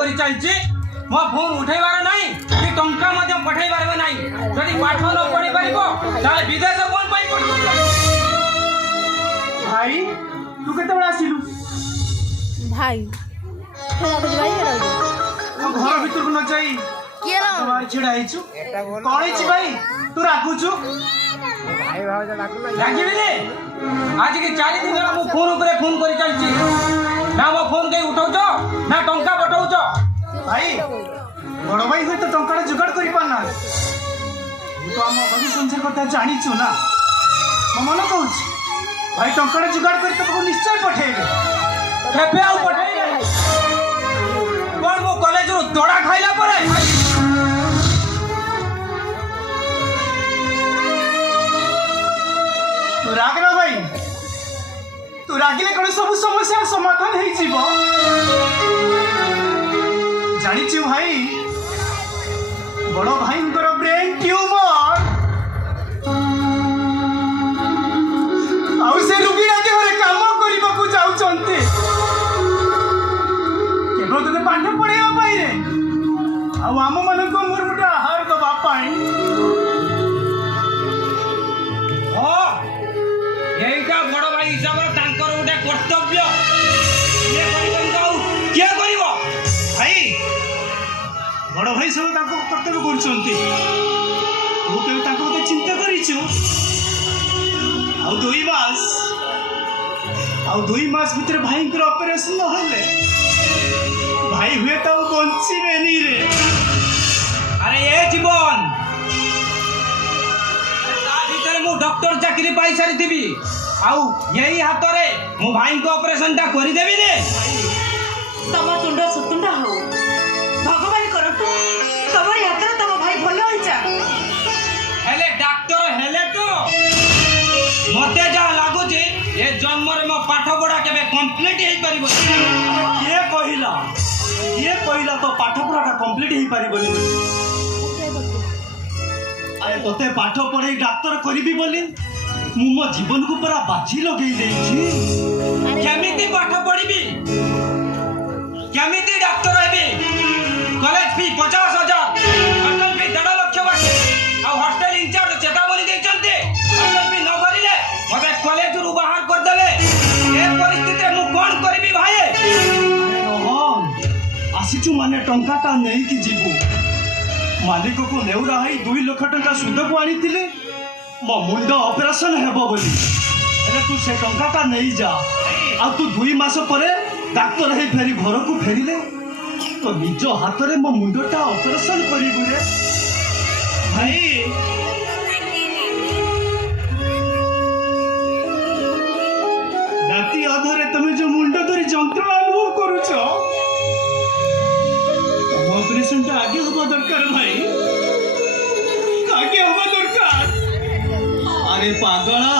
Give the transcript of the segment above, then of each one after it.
करी चलछि मो फोन उठेबार नाही कि टंका मध्ये पठेबार नाही जदि पाठ न पढि परिबो ताले विदेश कोन पई पढिबो भाई तू केते बड़ा आसिलु भाई भाई घर भीतर को न जाई के ना तुम्हारे छिड़ा आइछु कौन छि भाई तू राखुछु भाई भाव डाकु राखिबि रे आज के 4 दिन मो फोन ऊपर फोन करी चलछि ना मो फोन के उठाउछो ना टंका पठाउछो भाई बड़ भाई हुए तो टंका जुगाड़ करि पाना तू तो हम बड़ी संसार कथा जानिछु ना म मन कहूछ भाई टंका जुगाड़ करि तो निश्चय पठेबे केबे आउ पठाइले कोन मो कॉलेज रो तोड़ा खाइला परे तू राग ना भाई तू रागिले कोन सब समस्या समाधान हेइ जीवो जानिछु भाई बड़ भाई ब्रेन ट्यूमर आउ से रुबीरा के घरे काम करिबा को जाउचंते केवल तते पाठ पढेबा पाई रे आउ आम मन को मोर मुटा आहार दबा पाई ओ एइका बड़ भाई हिसाब तांकर उठे कर्तव्य के करिबन गाउ के करिवो भाई बड़ भाई सब ताको कर्तव्य करछंती तू केबे ताको ते चिंता करिछु आउ 2 मास भीतर भाई के ऑपरेशन न होले भाई हुए तो बंची बेनी रे अरे ए जीवन ता भीतर मु डॉक्टर चाकरी पाई सारी दिबी आउ यही हाथ रे मु भाई को ऑपरेशन ता करि देबी रे तम तुंड सुतुंड हो भगवान करतु तमर यात्रा तम भाई भलो होइचा हेले डॉक्टर हेले तो मते जा लागु जे ए जन्म रे मो पाठ पढ़ा केबे कंप्लीट हेई परिबो ये कहिला तो पाठ पढ़ाटा कंप्लीट हेई परिबनी अरे तोते पाठ पढ़े डॉक्टर करिबी बोली मु मो जीवन को पूरा बाजी लगेई देछि केमिति पाठ पढ़िबी केमिति doctor heavy college fee 50,000 hostel fee 1.5 lakh बाकी आ हॉस्टल इंचार्ज चेतावनी दैछन्ते हॉस्टल फी न भरिले मते कॉलेज रु बाहर कर देले ए परिस्थिति रे मु कोन करबी भाई आसीचु माने टंकाटा नहीं कि जीवु मालिक को नेउरा हाई 2 लाख टंका सुद को आनीथिले मो मुंड ऑपरेशन हेबो बोली अरे तू से टंकाटा नहीं जा आ तू 2 मास परे डॉक्टर हे फेरी घर को फेरिले तो निज हाथ रे मो मुंडटा ऑपरेशन करिबु रे भाई राती अधरे तमे जो मुंड धरी जंत्रणा अनुभव करूछ ऑपरेशन टा आगे होगा दरकार भाई आगे होगा दरकार अरे पागला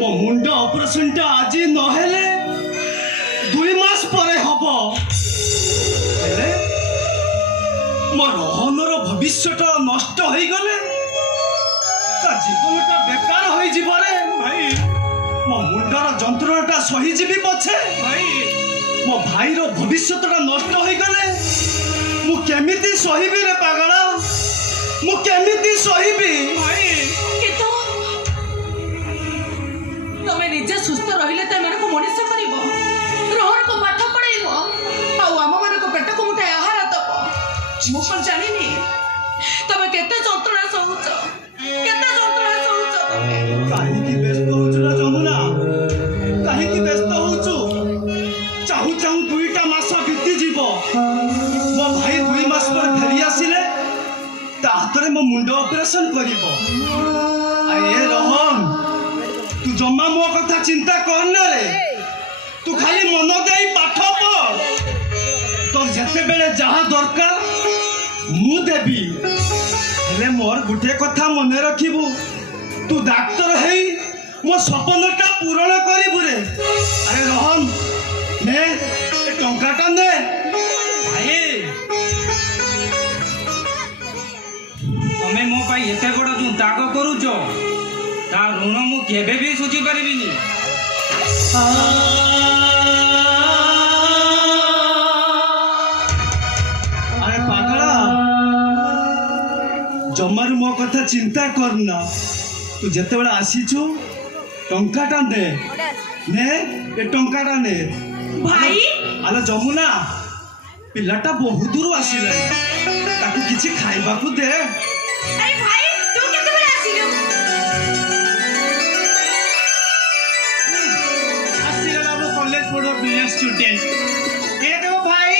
मो मुंड ऑपरेशन टा आज न हेले 2 मास परे हबो हेले मो रोहनर भविष्यटा नष्ट होई गले ता जीवनटा बेकार होई जीव रे भाई मो मुंडर जंत्रणाटा सही जीवी पछे भाई मो भाई रो भविष्यटा नष्ट होई गले मु केमिति सहिबी रे पागला मु केमिति सहिबी भाई कितो तमे निजे सुस्थ रहिले त मेरे को मनुष्य करिवो रोहन को पाठ पढाइबो आ आम मन को पेट को मुठे आहार दबो मु कोन जानिनी तमे केते जंत्रणा सहउछ केते जंत्रणा सहउछ काहे की व्यस्त होछु ना जमुना काहे की व्यस्त होछु चाहू चाहू 2टा मास बीती जीवो मो भाई 2 मास पर फेरी आसिले ता हाथ रे मो मुंड ऑपरेशन करिवो आए रोहन तू जम्मा मो कथा चिंता कर ना रे तू खाली मन देई पाठ पढ़ तो जते बेले जहा दरकार मु देबी हेले मोर गुटे कथा मने रखिबू तू डॉक्टर हेई मो सपनटा पूर्ण करिबू रे अरे रोहन ने ए टंकाटा ने भाई तमे मो पाई एते बड़ तू त्याग करूछ ता ऋण मु केबे भी सुझी परिबिनी କଥା ଚିନ୍ତା କରନା ତୁ ଯେତେବେଳେ ଆସିଛୁ ଟଙ୍କାଟା ନେ ନେ ଏ ଟଙ୍କାଟା ନେ ଭାଇ ଆଲୋ ଯମୁନା ପିଲାଟା ବହୁତ ଦୂର ଆସିଲାଣି ତାକୁ କିଛି ଖାଇବାକୁ ଦେ ଆରେ ଭାଇ ତୁ କେତେବେଳେ ଆସିଲୁ? ଆସିଗଲା ମୋ କଲେଜ ପଢୁଆ ବିଜନେସ୍ ଷ୍ଟୁଡେଣ୍ଟ ଏ ଦେବ ଭାଇ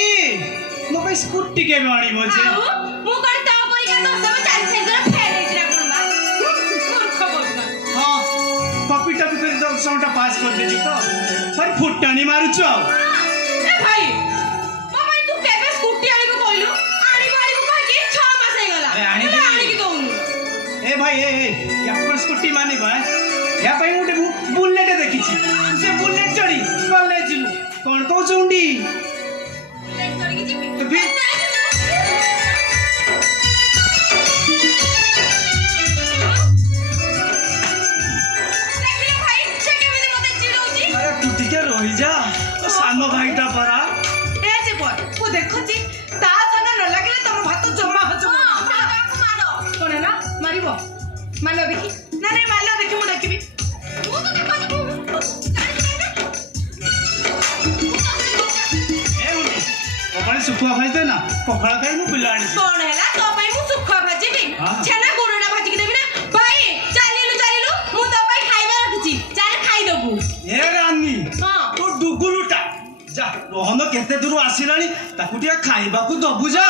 ମୋ ପାଇଁ ସ୍କୁଟି କେବେ ଆଣିବ ଯେ ଆଉ ମୁଁ କଣ ତା ପରୀକ୍ଷା ଦଶମ 4 ସେଣ୍ଟର ଫେଲ୍ ହେଇଛି ନା କଣ ବା? ମୂର୍ଖ କହୁନା। ହଁ କପି ଟପି କରି ଦଶମଟା ପାସ୍ କରିଦେଲି ତ ଭାରି ଫୁଟାଣି ମାରୁଛୁ ଆଉ ଏ ଭାଇ ମୋ ପାଇଁ ତୁ କେବେ ସ୍କୁଟି ଆଣିବୁ କହିଲୁ? ଆଣିବୁ କହିକି 6 ମାସ ହେଇଗଲା। ଆରେ ଆଣିବି। ହେଲେ ଆଣିକି ଦଉନୁ। ଏ ଭାଇ ଏ ଆପଣ ସ୍କୁଟି ମାନିବ ୟା ପାଇଁ ଗୋଟେ ବୁଲେଟ ଦେଖିଛି ସେ ବୁଲେଟ ଚଢି କଲେଜ ଯିବୁ କଣ କହୁଛୁ ଉଣ୍ଡି ଲେଟ୍ କରିକି ଯିବି। ତ ବି- ଦେଖିଲେ ଭାଇ ସେ କେମିତି ମୋତେ ଚିଡ଼ଉଛି? ଆରେ ତୁ ଟିକେ ରହିଯା ତୋ ସାନ ଭାଇଟା ପରା ଏ ଯିବ ମୁଁ ଦେଖୁଛି ତା ସାଙ୍ଗ ନ ଲାଗିଲେ ତମ ଭାତ ଜମା ହଜମ ମାର କଣ ନା ମାରିବ ମାରିଲ ଦେଖି ନା ନାଇଁ ମାରିଲ ଦେଖି ମୁଁ ଦେଖିବି ମୁଁ ତ ଦେଖାଯିବ ଏ ଉଣ୍ଡି ପଖାଳ ଶୁଖୁଆ ଭାଇ ଦେ ନା ପଖାଳ ଖାଇ ମୁଁ ପିଲା ଆଣିଛି କଣ ହେଲା ତୋ ପାଇଁ ମୁଁ ଶୁଖୁଆ ଭାଜିବି ହଁ। ଛେନା ଗୁଡ଼ଟା ଭାଜିକି ଦେବି ନା ଭାଇ ଚାଲିଲୁ ମୁଁ ତୋ ପାଇଁ ଖାଇବା ରଖିଛି ଚାଲ ଖାଇଦବୁ ଏ ରାନୀ ହଁ ତୋ ଡୁଗୁଲୁଟା ଯା ରୋହନ କେତେ ଦୂର ଆସିଲାଣି ତାକୁ ଟିକେ ଖାଇବାକୁ ଦବୁ ଯା